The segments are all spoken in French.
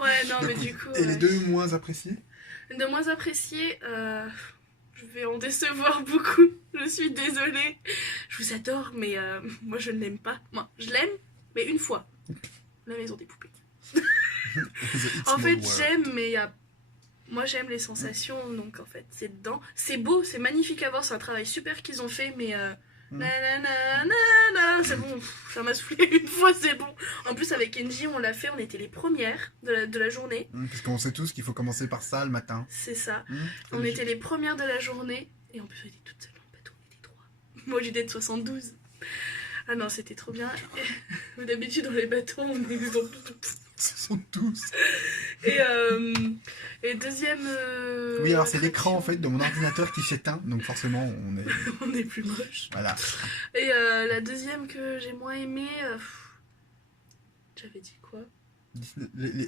Ouais, non, Donc, mais du coup... et les ouais. deux moins appréciés? De moins apprécié, je vais en décevoir beaucoup. Je suis désolée. Je vous adore, mais moi je ne l'aime pas. Moi, je l'aime, mais une fois. La maison des poupées. En fait, j'aime, mais il y a... Moi j'aime les sensations, donc en fait c'est dedans. C'est beau, c'est magnifique à voir, c'est un travail super qu'ils ont fait, mais c'est bon, ça m'a soufflé une fois, c'est bon. En plus avec Kenji on l'a fait, on était les premières de la journée. Parce qu'on sait tous qu'il faut commencer par ça le matin. C'est ça. On était les premières de la journée, et en plus on était toutes seules dans le bateau, on était trois. Moi j'étais de 72. Ah non, c'était trop bien. D'habitude dans les bateaux on est... Ce sont tous. Et deuxième... Oui, alors c'est l'écran en fait de mon ordinateur qui s'éteint, donc forcément on est... on est plus moche. Voilà. Et la deuxième que j'ai moins aimée... J'avais dit quoi?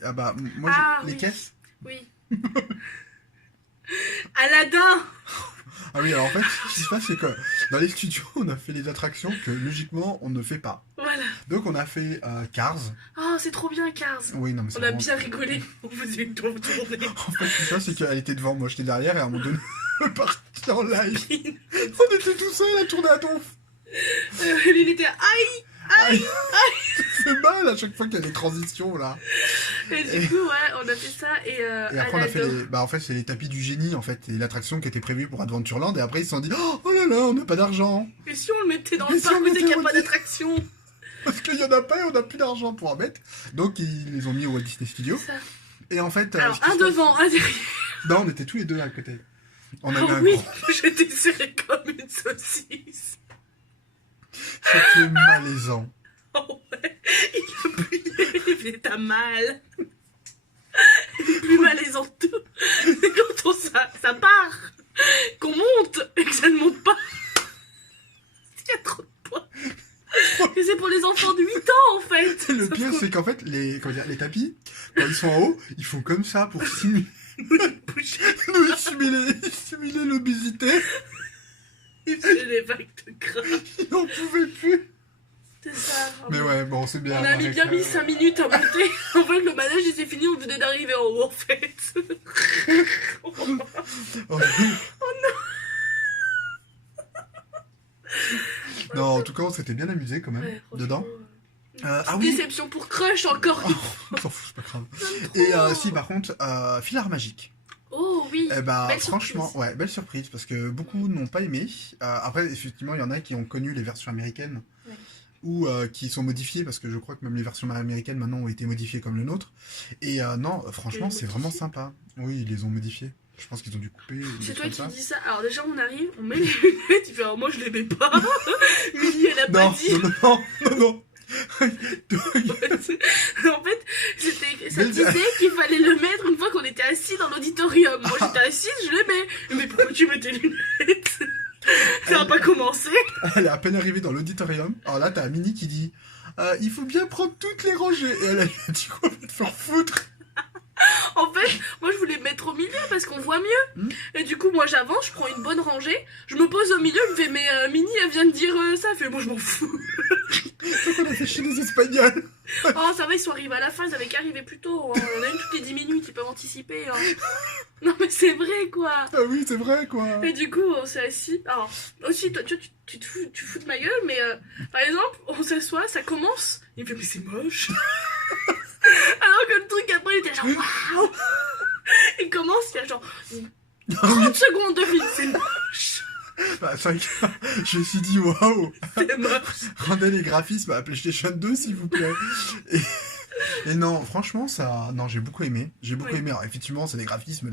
Ah bah, moi les oui. caisses. Oui. Aladdin. Ah oui, alors en fait, ce qui se passe, c'est que dans les studios, on a fait les attractions que logiquement on ne fait pas. Voilà. Donc on a fait Cars. Oh, c'est trop bien, Cars. Oui, non, mais on a bien rigolé. On faisait une tournée. En fait, ce qui se passe, c'est qu'elle était devant, moi j'étais derrière, et à un moment donné, on est parti en live. On était tout seul à tourner à donf. Il était aïe. Aïe, ça fait mal à chaque fois qu'il y a des transitions là. Et du coup, ouais, on a fait ça et après on a fait les... Bah en fait c'est les tapis du génie en fait, et l'attraction qui était prévue pour Adventureland, et après ils se sont dit oh là là, on n'a pas d'argent. Et si on le mettait dans le parc, mais c'est qu'il n'y a pas d'attraction. Parce qu'il y en a pas et on n'a plus d'argent pour en mettre. Donc ils les ont mis au Walt Disney Studios. Et en fait... Alors un devant, un derrière. Non, on était tous les deux à côté. On avait un oui, gros... j'étais serrée comme une saucisse. C'était malaisant. Oh ouais, il a plié, il fait mal. C'est plus malaisant que tout. C'est quand ça part, qu'on monte et que ça ne monte pas. Il y a trop de poids. Et c'est pour les enfants de 8 ans en fait. Le pire c'est qu'en fait les tapis, quand ils sont en haut, ils font comme ça pour simuler l'obésité. Ils faisaient des vagues de gras. Ils n'en pouvaient plus. C'est ça. Mais ouais, bon, c'est bien. On a mis 5 minutes à monter. En fait, le manège, il s'est fini, on venait d'arriver en haut, en fait. Oh non. Non, en tout cas, on s'était bien amusé quand même, ouais, dedans. Déception pour Crush, encore. On s'en fout, c'est pas grave. Et si, par contre, Filard Magique. Oh oui, belle franchement, surprise. Ouais, belle surprise, parce que beaucoup n'ont pas aimé. Après, effectivement, il y en a qui ont connu les versions américaines, ou qui sont modifiées, parce que je crois que même les versions américaines maintenant ont été modifiées comme le nôtre. Et non, franchement, c'est vraiment sympa. Oui, ils les ont modifiées. Je pense qu'ils ont dû couper. C'est toi qui dis ça. Alors déjà, on arrive, on met les lunettes, il fait alors moi je les mets pas. Milly, elle a pas dit. Non. En fait, ça disait qu'il fallait le mettre une fois qu'on était assis dans l'auditorium. Moi j'étais assise, je les mets. Mais pourquoi tu mets tes lunettes? Ça va pas commencer. Elle est à peine arrivée dans l'auditorium. Alors là, t'as Minnie qui dit il faut bien prendre toutes les rangées. Et elle a dit quoi, va te faire foutre. En fait, moi je voulais me mettre au milieu parce qu'on voit mieux. Et du coup, moi j'avance, je prends une bonne rangée, je me pose au milieu, je me fais mais Minnie elle vient de dire ça, elle fait moi je m'en fous. Donc on a fait chez les Espagnols. Oh ça va, ils sont arrivés à la fin, ils avaient qu'à arriver plus tôt. Hein. On a une toutes les 10 minutes, ils peuvent anticiper. Hein. Non mais c'est vrai quoi. Ah oui, c'est vrai quoi. Et du coup, on s'est assis. Alors, aussi, toi, tu te fous de ma gueule, mais par exemple, on s'assoit, ça commence, il me fait mais c'est moche. Alors que le truc après, il était genre waouh. Il commence, il y a genre 30 secondes de film, c'est moche. Bah, c'est vrai que je me suis dit waouh. C'est moche. Rendez les graphismes à PlayStation 2 s'il vous plaît. Et non, franchement, ça. Non, j'ai beaucoup aimé. Alors, effectivement, c'est des graphismes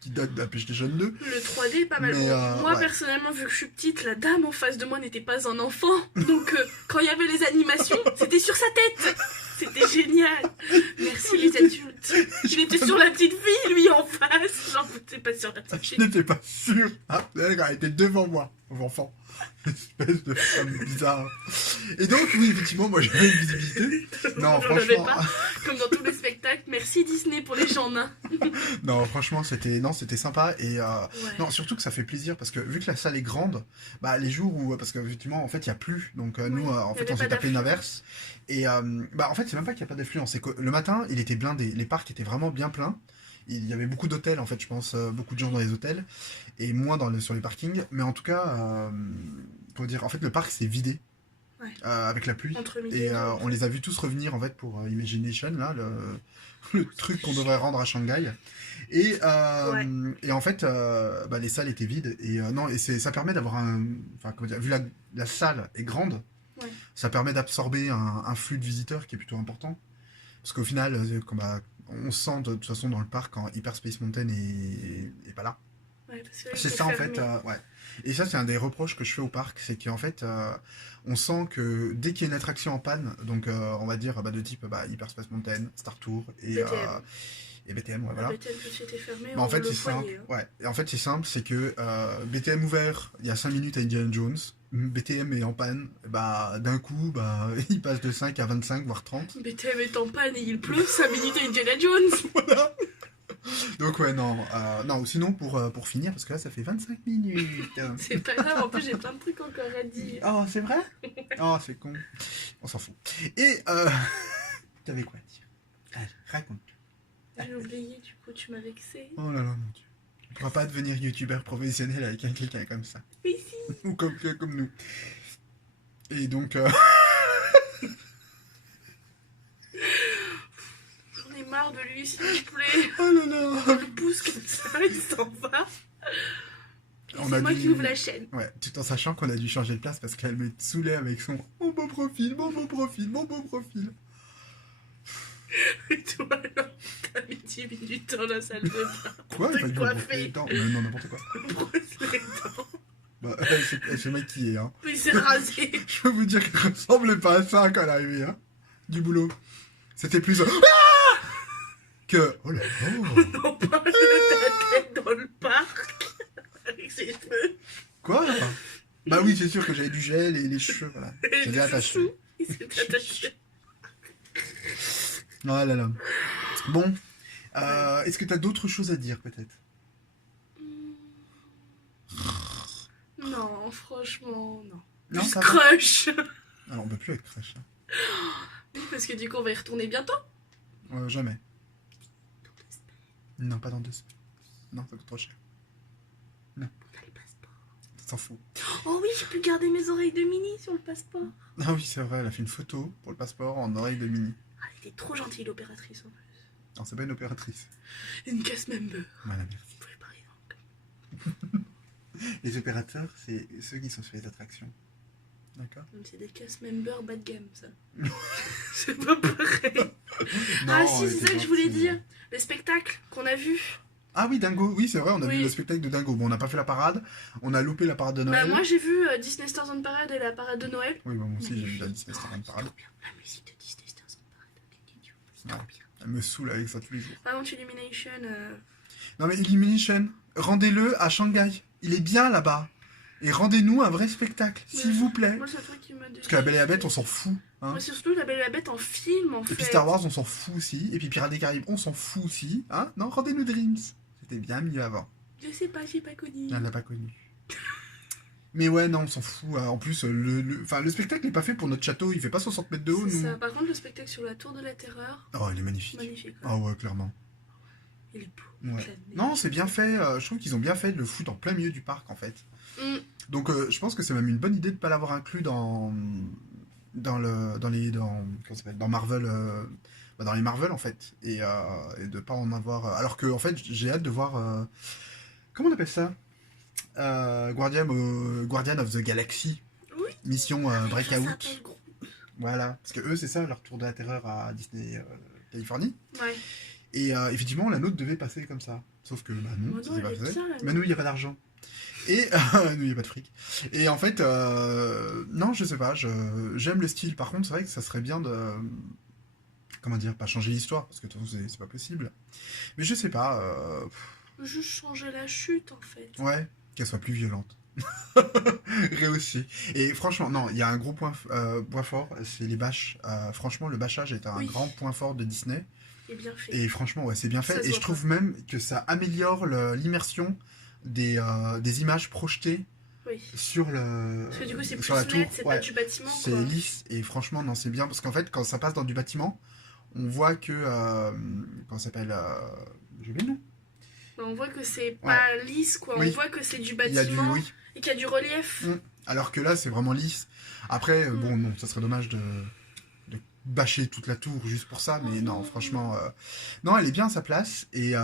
qui datent de la PlayStation 2. Le 3D est pas mal. Mais, moi, personnellement, vu que je suis petite, la dame en face de moi n'était pas un enfant. Donc, quand il y avait les animations, c'était sur sa tête. C'était génial. Merci les adultes. Il était sur la petite fille, lui, en face. Genre, t'es pas sur la petite Je fille. n'étais pas sûr. Ah, d'accord, elle était devant moi, mon enfant. Espèce de femme bizarre. Et donc, oui, effectivement, moi j'avais une visibilité. Non, J'en avais franchement. pas. Comme dans tous les spectacles. Merci Disney pour les gens nains. Non, franchement, c'était sympa. Et Ouais. non, surtout que ça fait plaisir parce que vu que la salle est grande, bah, les jours où. Parce qu'effectivement, en fait, il n'y a plus. Donc, nous, Oui, en il y fait, avait on s'est pas tapé une d'affluence. inverse. Et bah, en fait, c'est même pas qu'il n'y a pas d'affluence. C'est que le matin, il était blindé. Les parcs étaient vraiment bien pleins. Il y avait beaucoup d'hôtels, en fait, je pense, beaucoup de gens dans les hôtels. Et moins sur les parkings. Mais en tout cas, comment dire, en fait, le parc s'est vidé. Ouais. Avec la pluie. Entre midi Et et deux. on les a vus tous revenir en fait pour Imagination, là, le truc qu'on devrait rendre à Shanghai. Et, Ouais. et en fait, bah, les salles étaient vides. Et non, et ça permet d'avoir un. Enfin, comment dire, vu la salle est grande, Ouais. ça permet d'absorber un flux de visiteurs qui est plutôt important. Parce qu'au final, bah, on sent de toute façon dans le parc quand Hyperspace Mountain est pas là. Ouais, parce que C'est c'est ça en fermé. fait, ouais. Et ça c'est un des reproches que je fais au parc, c'est qu'en fait on sent que dès qu'il y a une attraction en panne, donc on va dire bah, de type Hyperspace Mountain, Star Tour BTM. et BTM, ouais, La voilà. BTM tout de suite est fermée, Bah, en on fait le c'est simple, voyait. Hein. ouais. Et en fait c'est simple, c'est que BTM ouvert, il y a 5 minutes à Indiana Jones, BTM est en panne, bah d'un coup bah il passe de 5 à 25 voire 30. BTM est en panne et il pleut, 5 minutes à Indiana Jones. Voilà. Donc ouais non, non sinon pour finir, parce que là ça fait 25 minutes. C'est pas grave, en plus j'ai plein de trucs encore à dire. Oh, c'est vrai? Oh, c'est con. On s'en fout. Et, t'avais quoi à dire? Allez, raconte. J'ai oublié, du coup tu m'as vexé. Oh là là, mon dieu. On pourra pas devenir youtubeur professionnel avec quelqu'un comme ça. Mais si. Ou comme nous. Et donc, J'en ai marre de lui, s'il vous plaît. oh là là. On le pousse comme ça, il s'en va. Et On c'est a moi dû- qui ouvre la chaîne. Ouais, tout en sachant qu'on a dû changer de place parce qu'elle me saoulait avec son mon beau profil, mon beau profil, mon beau profil. Et toi, alors, t'as mis 10 minutes dans la salle de bain. Quoi? Il T'es fallait que je me brosse les coiffé. dents. Mais non, n'importe quoi. Brosse les dents. Bah, elle s'est maquillée, hein. Il s'est rasé. Je peux vous dire qu'elle ressemblait pas à ça quand elle est arrivée, hein. Du boulot. C'était plus que. Oh là là. On parle de ta tête dans le parc. Avec ses cheveux. Quoi? Bah oui, c'est sûr que j'avais du gel et les cheveux, voilà. Et J'ai du attaché. chouchou. Il s'est attaché. Oh là là. Bon. Est-ce que t'as d'autres choses à dire, peut-être? Non, franchement, non. Non, Plus ça va. crush. Alors, on peut plus être crèche. Oui, parce que du coup, on va y retourner bientôt. Jamais. Non, pas dans 2 semaines. Non, ça coûte trop cher. On a le passeport. Ça s'en fout. Oh oui, j'ai pu garder mes oreilles de mini sur le passeport. Ah oui, c'est vrai, elle a fait une photo pour le passeport en oreille de mini. Ah, elle était trop gentille, l'opératrice en plus. Non, c'est pas une opératrice. Une casse member. Voilà, merci. Vous voulez parler. Les opérateurs, c'est ceux qui sont sur les attractions. D'accord? C'est des casse members bas de gamme, ça. C'est pas pareil. Ah Non, si, elle c'est était ça que je voulais gentille. dire. Les spectacles qu'on a vus. Ah oui, Dingo, oui, c'est vrai, on a Oui. vu le spectacle de Dingo. Bon, on n'a pas fait la parade, on a loupé la parade de Noël. Bah moi j'ai vu Disney Stars on Parade et la parade de Noël. Oui, bah, moi aussi, j'ai vu la Disney Star Parade. Trop bien. La musique de Disney Stars on Parade. C'est trop Ouais. bien. Elle me saoule avec ça tous les jours. Par contre, Illumination. Non, mais Illumination, rendez-le à Shanghai. Il est bien là-bas. Et rendez-nous un vrai spectacle, s'il vous plaît. Moi, c'est le truc qui m'a Parce que la Belle et la Bête, on s'en fout. Hein. Moi, c'est surtout la Belle et la Bête en film en Et fait. puis Star Wars, on s'en fout aussi. Et puis Pirates des Caraïbes, on s'en fout aussi. Hein. Non, rendez-nous Dreams. C'était bien mieux avant. Je sais pas, j'ai pas connu. Elle l'a pas connu. Mais ouais, non, on s'en fout. En plus, le spectacle n'est pas fait pour notre château. Il fait pas 60 mètres de haut, C'est nous. ça. Par contre, le spectacle sur la Tour de la Terreur, Oh, il est magnifique. magnifique. Ah ouais, clairement. Il est beau. Ouais. Clair. Non, c'est bien fait. Je trouve qu'ils ont bien fait de le foutre en plein milieu du parc, en fait. Mm. Donc, je pense que c'est même une bonne idée de ne pas l'avoir inclus dans comment ça s'appelle, dans Marvel, dans les Marvel, en fait. Et de pas en avoir. Alors que, en fait, j'ai hâte de voir. Comment on appelle ça? Guardian of the Galaxy. Oui. Mission Ça Breakout. s'appelle gros. Voilà. Parce que eux, c'est ça, leur tour de la terreur à Disney Californie. Ouais. Et effectivement, la nôtre devait passer comme ça. Sauf que, bah non, Oh ça non, s'est pas elle est fait. bien, la Mais nous, il n'y a pas d'argent. Et nous, il n'y a pas de fric. Et en fait, non, je sais pas, j'aime le style. Par contre, c'est vrai que ça serait bien de. comment dire, pas changer l'histoire, parce que de toute façon, c'est pas possible. Mais je sais pas, Juste changer la chute, en fait. ouais, qu'elle soit plus violente. Réussi. Et franchement, non, il y a un gros point fort, c'est les bâches. Franchement, le bâchage est un Oui. grand point fort de Disney. Et bien fait. Et franchement, ouais, c'est bien Ça fait. se Et voit je trouve même que ça améliore l'immersion des images projetées Oui. sur Parce que du coup, c'est plus sur la net, tour. c'est Ouais, pas du bâtiment, c'est quoi. lisse. Et franchement, non, c'est bien. Parce qu'en fait, quand ça passe dans du bâtiment, on voit que. Comment ça s'appelle j'ai oublié le nom. On voit que c'est Ouais. pas lisse, quoi. Oui. On voit que c'est du Il y a du. bâtiment Oui. et qu'il y a du relief. Alors que là, c'est vraiment lisse. Après, Mm. bon, non, ça serait dommage de bâcher toute la tour juste pour ça, mais Oh non, non. franchement, non, elle est bien à sa place, et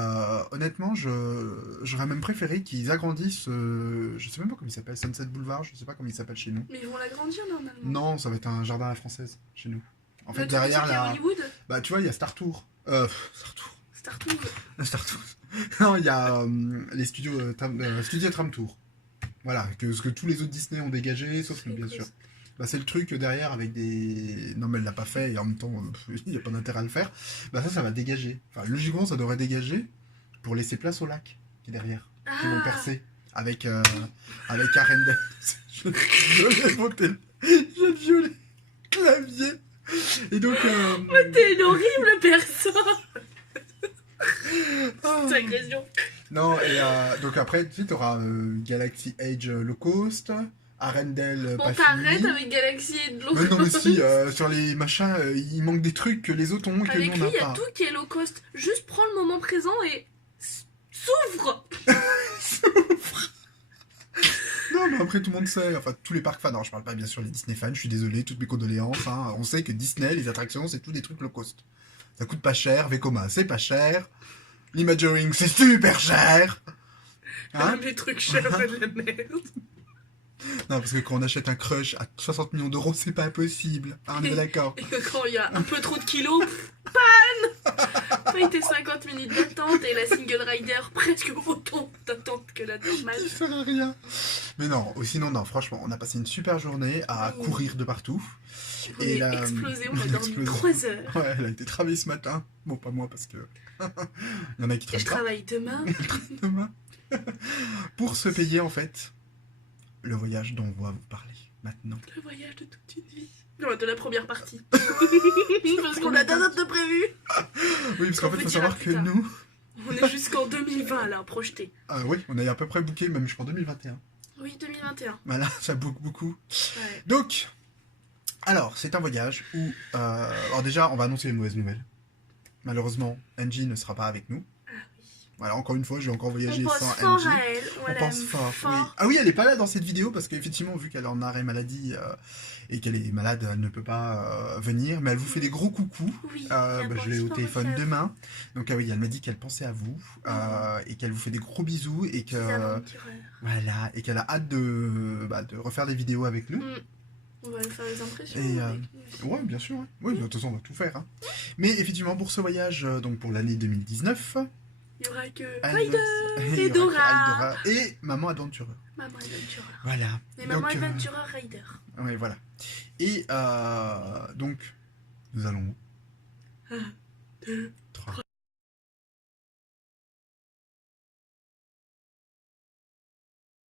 honnêtement, j'aurais même préféré qu'ils agrandissent, je sais même pas comment il s'appelle, Sunset Boulevard, je sais pas comment il s'appelle chez nous. Mais ils vont l'agrandir, normalement. Non, ça va être un jardin à la française, chez nous. En fait, Le truc derrière qui est à la... Hollywood, Bah, tu vois, il y a Star Tour. Star Tour. Star Tour. Star Tour. Non, il y a les studios, studios Tram Tour. Voilà, ce que tous les autres Disney ont dégagé, sauf nous, bien sûr. Bah, c'est le truc derrière avec des... Non mais elle l'a pas fait et en même temps il n'y a pas d'intérêt à le faire. Bah ça va dégager. Enfin logiquement ça devrait dégager pour laisser place au lac qui est derrière. Qui vont percer. Avec Arendelle. Je violais mon tel. Je violais clavier. Et donc... T'es une horrible personne. oh. C'est agression. Non, et donc après tu auras Galaxy Edge Low Cost, Arendelle Bon, pas t'arrêtes fini. avec Galaxy et de l'eau. Mais non mais si, sur les machins, il manque des trucs que les autres ont et que Avec nous on lui, il n'a y a pas. tout qui est low cost. Juste prends le moment présent et s'ouvre. Non mais après tout le monde sait, enfin tous les parcs fans, alors je parle pas bien sûr des Disney fans, je suis désolé, toutes mes condoléances, hein. On sait que Disney, les attractions, c'est tout des trucs low cost. Ça coûte pas cher, Vekoma c'est pas cher, l'Imagineering c'est super cher. Hein? Les trucs chers, c'est de la merde. Non parce que quand on achète un crush à 60 millions d'euros, c'est pas possible, hein, on est d'accord. Et que quand il y a un peu trop de kilos, panne. Paye tes 50 minutes d'attente et la single rider presque autant d'attente que la normale. Qui sert à rien. Mais non, sinon non, franchement, on a passé une super journée à Oui. courir de partout. On Et est là, explosé, on on a est dormi explosé. 3 heures. Ouais, elle a été travaillée ce matin. Bon, pas moi parce que il y en a qui Et je travaillent pas travaille demain. demain. Pour se payer en fait le voyage dont on va vous parler maintenant. Le voyage de toute une vie. Non, de la première partie. Parce qu'on a d'autres de prévu. Oui, parce qu'en On fait, vous il faut dira savoir plus que tard. nous, On est jusqu'en 2020 là, projeté. oui, on est à peu près booké, même jusqu'en 2021. Oui, 2021. Voilà, ça boucle beaucoup. Ouais. Donc, alors, c'est un voyage où, alors déjà, on va annoncer les mauvaises nouvelles. Malheureusement, Angie ne sera pas avec nous. Ah oui. Voilà, encore une fois, je vais encore voyager On pense sans fort Angie. à elle. On pense fort, oui. Ah oui, elle est pas là dans cette vidéo parce qu'effectivement, vu qu'elle est en arrêt maladie et qu'elle est malade, elle ne peut pas venir. Mais elle vous fait des gros coucous. Oui, Je l'ai au téléphone demain. Donc oui, elle m'a dit qu'elle pensait à vous et qu'elle vous fait des gros bisous et que voilà et qu'elle a hâte de refaire des vidéos avec nous. On va faire les impressions. Et, avec nous. Ouais, bien sûr. Ouais. Oui, de toute façon, on va tout faire. Hein. Mais effectivement, pour ce voyage, donc pour l'année 2019, Il y aura que elle- Ryder il y et aura Dora. que Dora et Maman Adventureux. Maman Adventurer. Voilà. Et Maman Adventurer Ryder. Ouais, voilà. Et donc, nous allons... 1, 2,